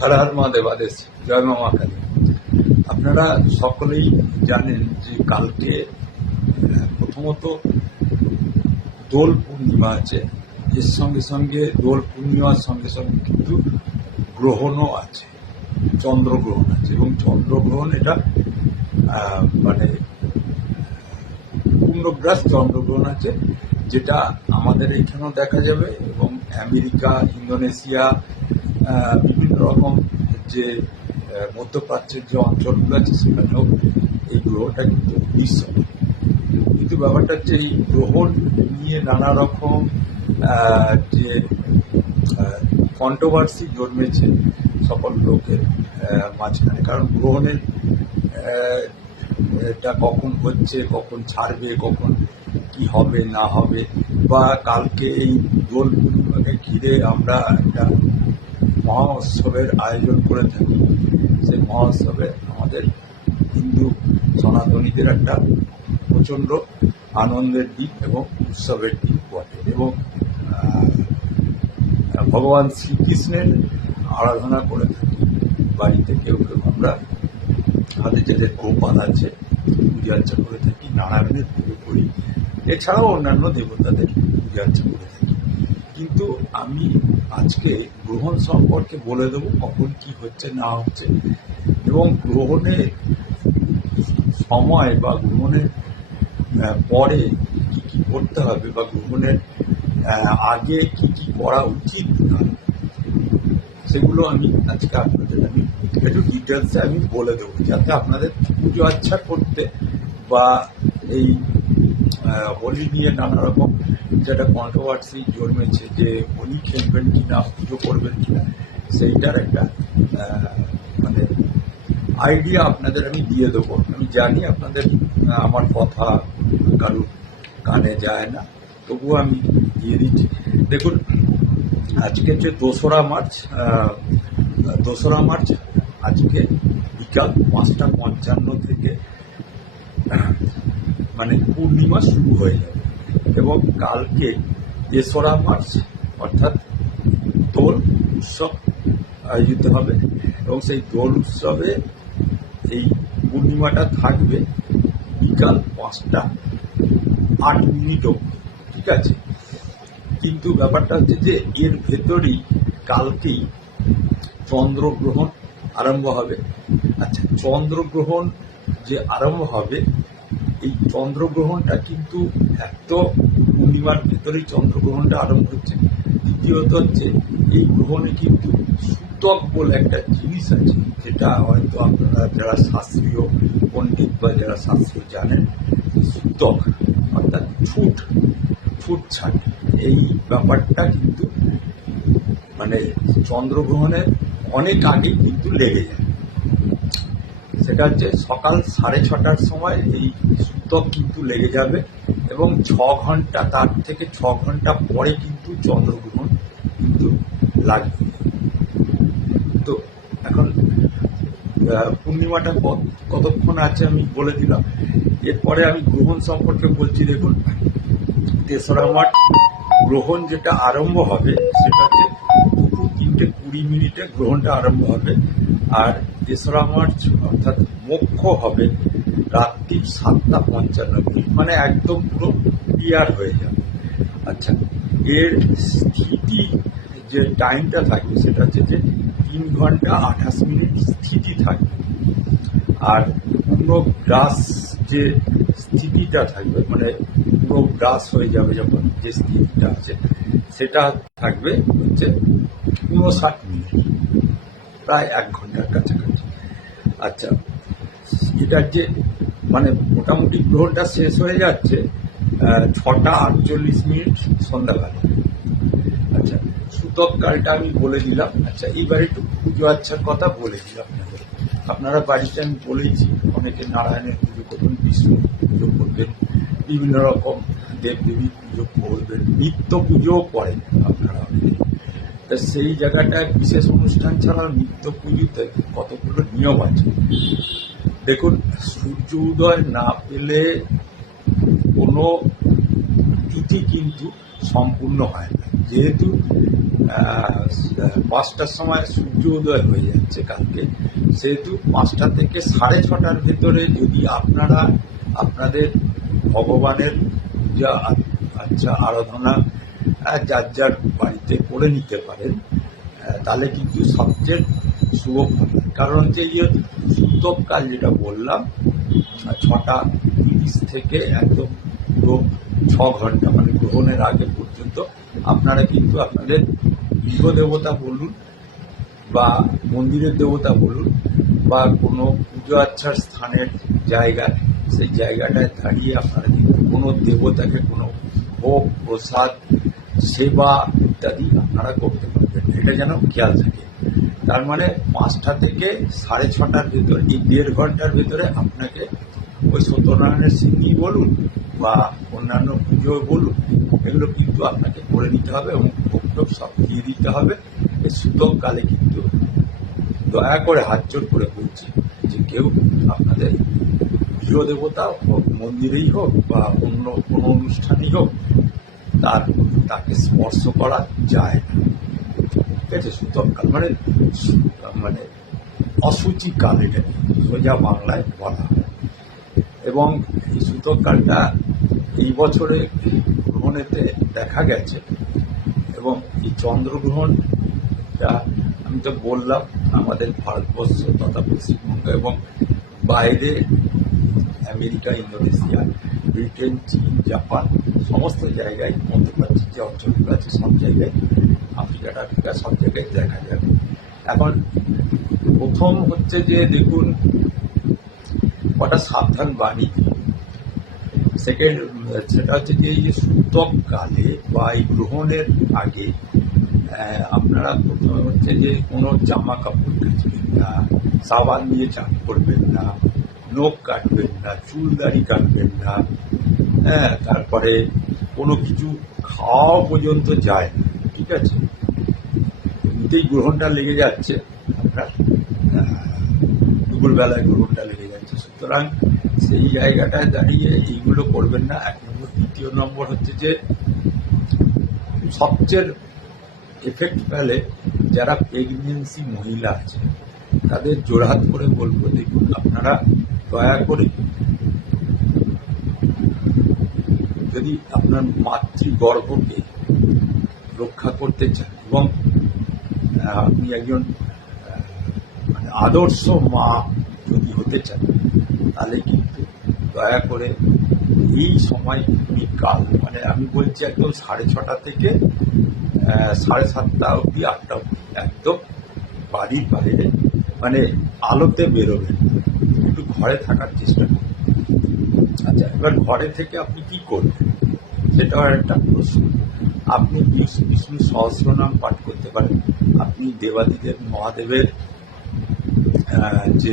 হর হর মহাদেব আদেশ, জয় মা মা কালী। আপনারা সকলেই জানেন যে কালকে প্রথমত দোল পূর্ণিমা আছে, এর সঙ্গে সঙ্গে দোল পূর্ণিমার সঙ্গে সঙ্গে কিন্তু গ্রহণও আছে, চন্দ্রগ্রহণ আছে। এবং চন্দ্রগ্রহণ এটা মানে পূর্ণগ্রাস চন্দ্রগ্রহণ আছে, যেটা আমাদের এখানেও দেখা যাবে এবং আমেরিকা, ইন্দোনেশিয়া, বিভিন্ন রকম যে মধ্যপ্রাচ্যের যে অঞ্চলগুলো আছে সেখানেও এই গ্রহণটা কিন্তু দৃশ্যমান। কিন্তু ব্যাপারটা হচ্ছে এই গ্রহণ নিয়ে নানা রকম যে কন্ট্রোভার্সি জন্মেছে সকল লোকের মাঝখানে। কারণ গ্রহণের এটা কখন হচ্ছে, কখন ছাড়বে, কখন কি হবে না হবে, বা কালকে এই দোল পূর্ণিমাকে ঘিরে আমরা একটা মহোৎসবের আয়োজন করে থাকি। সেই মহোৎসবে আমাদের হিন্দু সনাতনীদের একটা প্রচণ্ড আনন্দের দিন এবং উৎসবের দিন বটে। এবং ভগবান শ্রীকৃষ্ণের আরাধনা করে থাকি বাড়িতে। কেউ কেউ আমরা হাতে যাদের গোপাল আছে পূজা অর্চা করে থাকি, নারায়ণের পুজো করি, এছাড়াও অন্যান্য দেবতাদের পূজা অর্চা করে থাকি। কিন্তু আমি আজকে গ্রহণ সম্পর্কে বলে দেবো কখন কি হচ্ছে না হচ্ছে, এবং গ্রহণের সময় বা গ্রহণের পরে কি কি করতে হবে বা গ্রহণের আগে কি কি করা উচিত না, সেগুলো আমি আজকে আপনাদের একটু ডিটেলসে আমি বলে দেবো, যাতে আপনাদের পুজো আচ্ছা করতে বা এই হোলি নিয়ে নানা রকম যেটা কন্ট্রোভার্সি জন্মেছে যে হোলি খেলবেন কিনা, পুজো করবেন কিনা, সেইটার একটা মানে আইডিয়া আপনাদের আমি দিয়ে দেবো। আমি জানি আপনাদের আমার কথা কারুর কানে যায় না, তবুও আমি দিয়ে দিচ্ছি। দেখুন, আজকে যে 2রা মার্চ আজকে বিকাল 5:55 থেকে মানে পূর্ণিমা শুরু হয়ে যাবে, এবং কালকে 3রা মার্চ অর্থাৎ দোল উৎসব আয়োজিত হবে। এবং সেই দোল উৎসবে এই পূর্ণিমাটা থাকবে বিকাল 5:08 অবধি, ঠিক আছে। কিন্তু ব্যাপারটা হচ্ছে যে এর ভেতরেই কালকেই চন্দ্রগ্রহণ আরম্ভ হবে। আচ্ছা, চন্দ্রগ্রহণ যে আরম্ভ হবে, এই চন্দ্রগ্রহণটা কিন্তু এক তো পূর্ণিমার ভেতরেই চন্দ্রগ্রহণটা আরম্ভ হচ্ছে, দ্বিতীয়ত হচ্ছে এই গ্রহণে কিন্তু সূতক বলে একটা জিনিস আছে, যেটা হয়তো আপনারা যারা শাস্ত্রীয় পণ্ডিত বা যারা শাস্ত্র জানেন, সূতক অর্থাৎ ছুট ছাড়ে। এই ব্যাপারটা কিন্তু মানে চন্দ্রগ্রহণের অনেক আগেই কিন্তু লেগে যায়। সেটা হচ্ছে সকাল 6:30টার সময় এই সূতক কিন্তু লেগে যাবে, এবং 6 ঘন্টা, তার থেকে 6 ঘন্টা পরে কিন্তু চন্দ্রগ্রহণ কিন্তু লাগবে। তো এখন পূর্ণিমাটা কতক্ষণ আছে আমি বলে দিলাম। এরপরে আমি গ্রহণ সম্পর্কে বলছি। দেখুন, 3রা মার্চ গ্রহণ যেটা আরম্ভ হবে সেটা হচ্ছে দুপুর 3:20 গ্রহণটা আরম্ভ হবে। আর 3রা মার্চ অর্থাৎ মোক্ষ হবে রাত্রি 7:55, মানে একদম পুরো ক্লিয়ার হয়ে যাবে। আচ্ছা, এর স্থিতি যে টাইমটা থাকবে সেটা হচ্ছে যে 3 ঘন্টা 28 মিনিট স্থিতি থাকবে। আর পুরো গ্রাস যে স্থিতিটা থাকবে, মানে পুরো গ্রাস হয়ে যাবে যখন, যে স্থিতিটা আছে সেটা থাকবে হচ্ছে 59 মিনিট, প্রায় 1 ঘন্টার কাছাকাছি। আচ্ছা, এটার যে মানে মোটামুটি গ্রহণটা শেষ হয়ে যাচ্ছে 6:48 সন্ধ্যাবেলা। আচ্ছা, সূতক কালটা আমি বলে দিলাম। আচ্ছা, এইবার একটু পুজো আচ্ছার কথা বলে দিলাম। আপনারা বাড়িতে আমি বলেছি অনেকে নারায়ণের পুজো করবেন, বিষ্ণু পুজো করবেন, বিভিন্ন রকম দেবদেবী পুজো করবেন, নিত্য পুজোও করেন আপনারা অনেকে। তা সেই জায়গাটায় বিশেষ অনুষ্ঠান ছাড়াও নিত্য পুজোতে কতগুলো নিয়ম আছে। দেখুন, সূর্য উদয় না পেলে কোনো তিথি কিন্তু সম্পূর্ণ হয় না। যেহেতু 5টার সময় সূর্য উদয় হয়ে যাচ্ছে কালকে, সেহেতু 5টা থেকে 6:30টার ভেতরে যদি আপনারা আপনাদের ভগবানের পূজা আরাধনা যার যার বাড়িতে করে নিতে পারেন, তাহলে কিন্তু সবচেয়ে শুভ ফল। কারণ হচ্ছে এই যে সূতককাল যেটা বললাম, 6:30 থেকে একদম পুরো 6 ঘন্টা, মানে গ্রহণের আগে পর্যন্ত আপনারা কিন্তু আপনাদের গৃহদেবতা বলুন বা মন্দিরের দেবতা বলুন বা কোনো পুজো আচ্ছার স্থানের জায়গায়, সেই জায়গাটায় দাঁড়িয়ে আপনারা কিন্তু কোনো দেবতাকে কোনো ভোগ প্রসাদ সেবা ইত্যাদি আপনারা করতে পারবেন। এটা যেন খেয়াল থাকে। তার মানে 5টা থেকে 6:30টার ভেতরে, এই 1.5 ঘন্টার ভেতরে আপনাকে ওই সত্যনারায়ণের সিদ্ধি বলুন বা অন্যান্য পুজো বলুন, এগুলো কিন্তু আপনাকে করে নিতে হবে এবং ভোগ সব দিয়ে দিতে হবে। এই সূতককালে কিন্তু দয়া করে হাত জোড় করে বলছি যে কেউ আপনাদের গৃহদেবতা মন্দিরেই হোক বা অন্য কোনো অনুষ্ঠানেই হোক, তাকে স্পর্শ করা যায় না। ঠিক আছে? সূতককাল মানে মানে অসুচি কাল, এটা সোজা বাংলায় বলা হয়। এবং এই সূতককালটা এই বছরে গ্রহণেতে দেখা গেছে। এবং এই চন্দ্রগ্রহণটা আমি তো বললাম আমাদের ভারতবর্ষ তথা পশ্চিমবঙ্গ এবং বাইরে আমেরিকা, ইন্দোনেশিয়া, ব্রিটেন, চীন, জাপান সমস্ত জায়গায়, মধ্যপ্রাচ্যের যে অঞ্চলগুলো আছে সব জায়গায়, আফ্রিকা টাফ্রিকা সব জায়গায় দেখা যাবে। এখন প্রথম হচ্ছে যে দেখুন কটা সাবধান বাণী। সেকেন্ড সেটা হচ্ছে যে এই যে সূতককালে বা এই গ্রহণের আগে আপনারা প্রথমে হচ্ছে যে কোনো জামা কাপড় কাচবেন না, সাবান দিয়ে চান করবেন না, নখ কাটবেন না, চুল দাড়ি কাটবেন না, তারপরে কোনো কিছু খাওয়া পর্যন্ত যায় না। ঠিক আছে? এমনিতেই গ্রহণটা লেগে যাচ্ছে, আপনার দুপুরবেলায় গ্রহণটা লেগে যাচ্ছে, সুতরাং সেই জায়গাটায় দাঁড়িয়ে এইগুলো করবেন না। 1 নম্বর। দ্বিতীয় নম্বর হচ্ছে যে সবচেয়ে এফেক্ট ফেলে যারা প্রেগনেন্সি মহিলা আছে, তাদের জোড়হাত করে বলবো, দেখুন আপনারা দয়া করে যদি আপনার মাতৃগর্ভকে রক্ষা করতে চান এবং আপনি একজন মানে আদর্শ মা যদি হতে চান, তাহলে কিন্তু দয়া করে এই সময় কাল, মানে আমি বলছি একদম 6:30 থেকে 7:30 অবধি, 8টা অবধি একদম বাড়ির বাইরে, মানে আলোতে বেরোবেন, একটু ঘরে থাকার চেষ্টা করুন। আচ্ছা, এবার ঘরে থেকে আপনি কি করবেন সেটাও একটা প্রশ্ন। আপনি বিষ্ণু সহস্রনাম পাঠ করতে পারেন, আপনি দেবাদিদেব মহাদেবের যে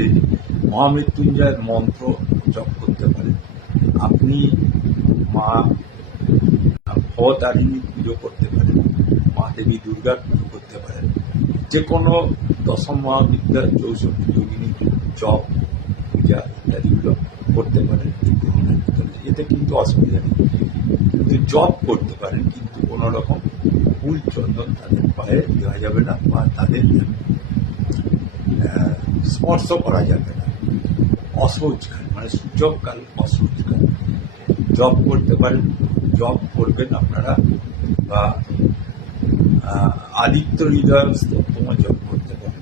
মহামৃত্যুঞ্জয়ের মন্ত্র জপ করতে পারেন, আপনি মা ভবতারিণী পুজো করতে পারেন, মা দেবী দুর্গার পুজো করতে পারেন, যে কোনো দশম মহাবিদ্যার 64 যোগিনী জপ পূজা ইত্যাদিগুলো করতে পারেন এই গ্রহণের ভিতরে। এতে কিন্তু অসুবিধা নেই, কিন্তু জপ করতে পারেন, কিন্তু কোনো রকম ফুল চন্দন তাদের পায়ে দেওয়া যাবে না বা তাদের স্পর্শ করা যাবে না। অশৌচকাল মানে সূচককাল, অশৌচকাল। জব করতে পারেন, জব করবেন আপনারা, বা আদিত্য হৃদয় স্তোত্রম জব করতে পারেন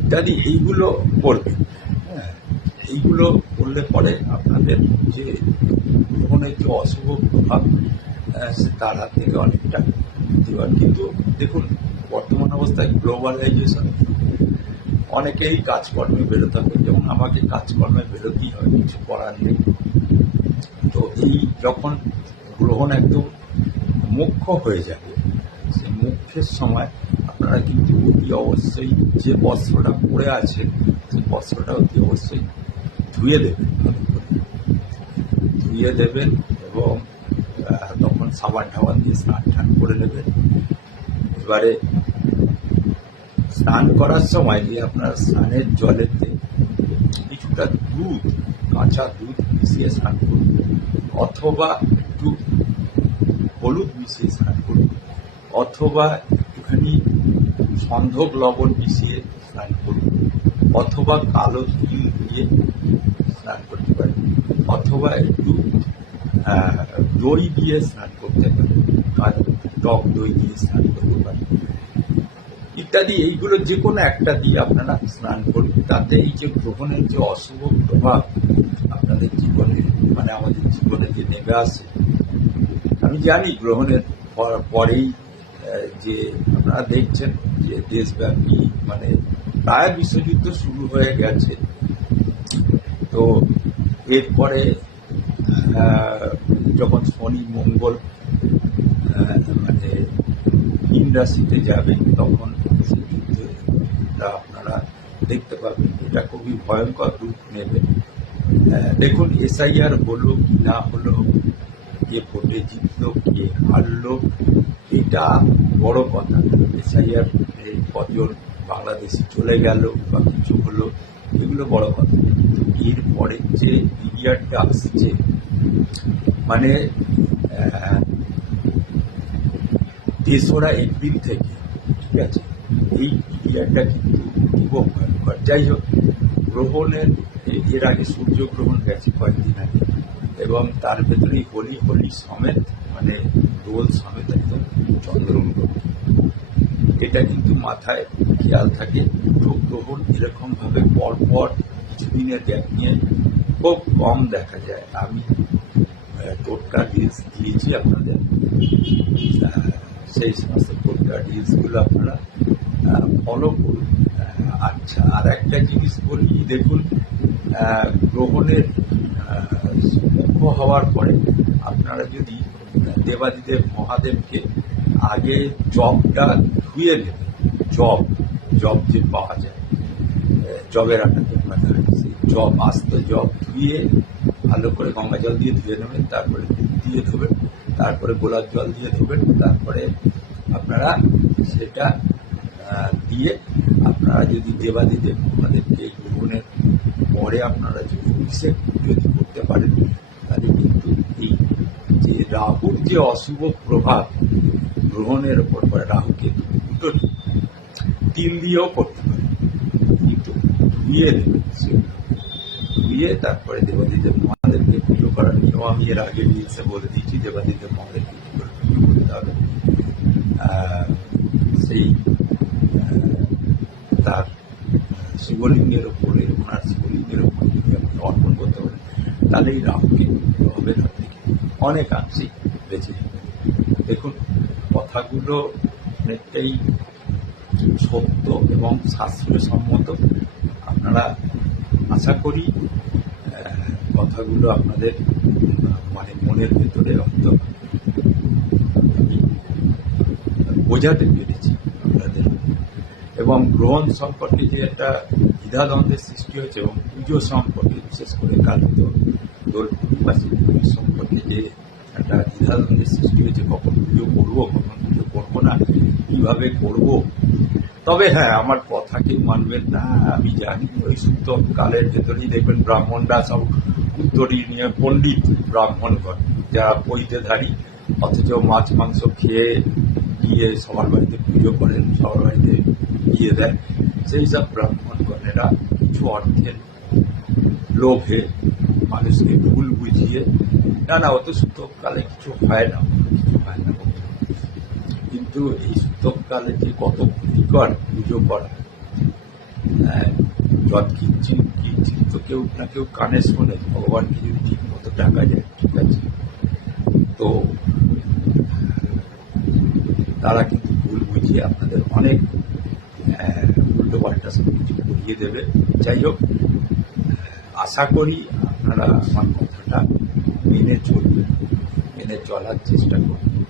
ইত্যাদি, এইগুলো করবেন। এইগুলো করলে পরে আপনাদের যে গ্রহণের যে অশুভ প্রভাব, তার হাত থেকে অনেকটা দেওয়ার। কিন্তু দেখুন বর্তমান অবস্থায় গ্লোবালাইজেশন, অনেকেই কাজকর্মে বেরোতে হবে, যেমন আমাকে কাজকর্মে বেরোতেই হয়, কিছু করার নেই। তো এই যখন গ্রহণ একদম মুখ্য হয়ে যাবে, সেই মুখ্যের সময় আপনারা কিন্তু অতি অবশ্যই যে বস্ত্রটা পরে আছে সেই বস্ত্রটা অতি অবশ্যই ধুয়ে দেবেন, ভালো করে ধুয়ে দেবেন এবং তখন সাবান টাবান দিয়ে স্নান টান করে নেবেন। এবারে স্নান করার সময় যে আপনার স্নানের জলেতে কিছুটা দুধ, কাঁচা দুধ মিশিয়ে স্নান করুন, অথবা একটু হলুদ মিশিয়ে স্নান করুন, অথবা একটুখানি সন্ধক লবণ মিশিয়ে স্নান করুন, অথবা কালো তিল দিয়ে স্নান করতে পারেন, অথবা একটু দই দিয়ে স্নান করতে পারেন, আর টক দই দিয়ে স্নান করতে পারেন ইত্যাদি। এইগুলো যে কোনো একটা দিয়ে আপনারা স্নান করুন। তাতে এই যে গ্রহণের যে অশুভ প্রভাব আপনাদের জীবনে, মানে আমাদের জীবনে যে নেমে আসে, আমি জানি গ্রহণের পরেই যে আপনারা দেখছেন যে দেশব্যাপী মানে প্রায় বিশ্বযুদ্ধ শুরু হয়ে গেছে। তো এরপরে যখন শনি মঙ্গল মানে মীন রাশিতে যাবে, তখন সেই যুদ্ধটা আপনারা দেখতে পাবেন। এটা খুবই ভয়ঙ্কর রূপ নেবে। দেখুন, এসআইআর হলো কি না হলো, কে ভোটে জিতলো, কে হারলো, এটা বড় কথা। এসআইআর কজন বাংলাদেশি চলে গেল বা কিছু হলো, এগুলো বড় কথা। কিন্তু এরপরে যে পিরিয়ডটা আসছে, মানে তেসরা এপ্রিল থেকে, ঠিক আছে, এই পিরিয়ডটা কিন্তু খুব ভয়ঙ্কর। যাই হোক, গ্রহণের এর আগে সূর্যগ্রহণ গেছে কয়েকদিন আগে, এবং তার ভেতরেই হোলি সমেত, মানে দোল সমেত একদম চন্দ্রগ্রহণ। এটা কিন্তু মাথায় খেয়াল থাকে। দুটো গ্রহণ এরকম ভাবে পরপর কিছুদিনের গ্যাপ নিয়ে খুব কম দেখা যায়। আমি টোটকা রিলস দিয়েছি আপনাদের, সেই সমস্ত টোটকা রিলসগুলো আপনারা ফলো করুন। আচ্ছা, আর একটা জিনিস বলি, দেখুন, গ্রহণের মুখ্য হওয়ার পরে আপনারা যদি দেবাদিদেব মহাদেবকে আগে জবটা ধুয়ে নেবেন, জব যে পাওয়া যায়, জবের আটা হয়, সেই জব, আস্ত জব ধুয়ে ভালো করে গঙ্গা জল দিয়ে ধুয়ে নেবেন, তারপরে দুধ দিয়ে ধোবেন, তারপরে গোলাপ জল দিয়ে ধোবেন, তারপরে আপনারা সেটা দিয়ে আপনারা যদি দেবাদিদেব মহাদেবকে গ্রহণের পরে আপনারা যদি অভিষেক যদি করতে পারেন, তাহলে কিন্তু এই যে রাহুর যে অশুভ প্রভাব গ্রহণের ওপর পড়ে, রাহুকেতু দুটোই তিল দিয়েও করতে পারেন, কিন্তু ধুয়ে দেবেন। সেগুলো ধুয়ে তারপরে দেবাদিদেব মহাদেবকে পুজো করার নিয়ম আমি এর আগে রিলসে বলে দিয়েছি। দেবাদিদেব মহাদেবকে কি করে পুজো করতে হবে, সেই তার শিবলিঙ্গের ওপরে, ওনার শিবলিঙ্গের ওপরে যদি আপনি অর্পণ করতে পারেন, তাহলে এই রাহুকে হবে না থেকে অনেকাংশেই বেঁচে যাবে। দেখুন, কথাগুলো অনেকটাই সত্য এবং শাস্ত্রসম্মত। আপনারা, আশা করি কথাগুলো আপনাদের মানে মনের ভেতরে হয়তো আমি বোঝাতে পেরেছি আপনাদের। এবং গ্রহণ সম্পর্কে যে একটা দ্বিধাদ্বন্দ্বের সৃষ্টি হয়েছে, এবং পুজো সম্পর্কে, বিশেষ করে কালী দোল পূর্ণিমাসী পুজো সম্পর্কে যে একটা দ্বিধাদ্বন্দ্বের সৃষ্টি হয়েছে, কখন পুজো করবো, কখন পুজো করবো না, কিভাবে করবো। তবে হ্যাঁ, আমার কথা কেউ মানবেন না, আমি জানি। ওই সুতপ কালের ভেতরেই দেখবেন ব্রাহ্মণরা সব উত্তরী নিয়ে পণ্ডিত ব্রাহ্মণগণ, যারা পৈতেধারী, অথচ মাছ মাংস খেয়ে গিয়ে সবার বাড়িতে পুজো করেন, সবার বাড়িতে গিয়ে দেয়। সেই সব ব্রাহ্মণগণেরা কিছু অর্থের লোভে মানুষকে ভুল বুঝিয়ে, না অত সুতপকালে কিছু হয় না, কিন্তু এই সুতপকালে যে কত ক্ষতিকর পুজো করা, যত কিঞ্চিত তো কেউ না কেউ কানে শোনে, ভগবানকে যদি ঠিক মতো ডাকা যায়, ঠিক আছে, তো তারা কিন্তু ভুল বুঝিয়ে আপনাদের অনেক উল্টো পাল্টা সব কিছু করিয়ে দেবে। যাই হোক, আশা করি আপনারা আমার কথাটা মেনে চলবেন, মেনে চলার চেষ্টা করবেন।